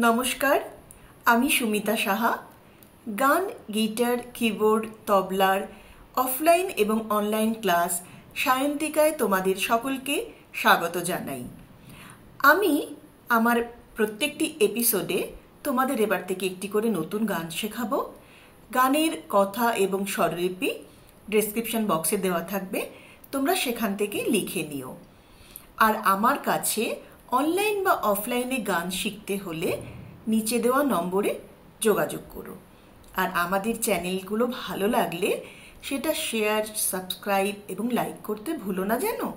নমস্কার, আমি সুমিতা সাহা। গান, গিটার, কিবোর্ড, তবলার অফলাইন এবং অনলাইন ক্লাস সায়ন্তিকায় তোমাদের সকলকে স্বাগত জানাই। আমি আমার প্রত্যেকটি এপিসোডে তোমাদের এবার থেকে একটি করে নতুন গান শেখাবো। গানের কথা এবং স্বরলিপি ডেসক্রিপশন বক্সে দেওয়া থাকবে, তোমরা সেখান থেকে লিখে নিও। আর আমার কাছে অনলাইন বা অফলাইনে গান শিখতে হলে নিচে দেওয়া নম্বরে যোগাযোগ করো। আর আমাদের চ্যানেলগুলো ভালো লাগলে সেটা শেয়ার, সাবস্ক্রাইব এবং লাইক করতে ভুলো না যেন।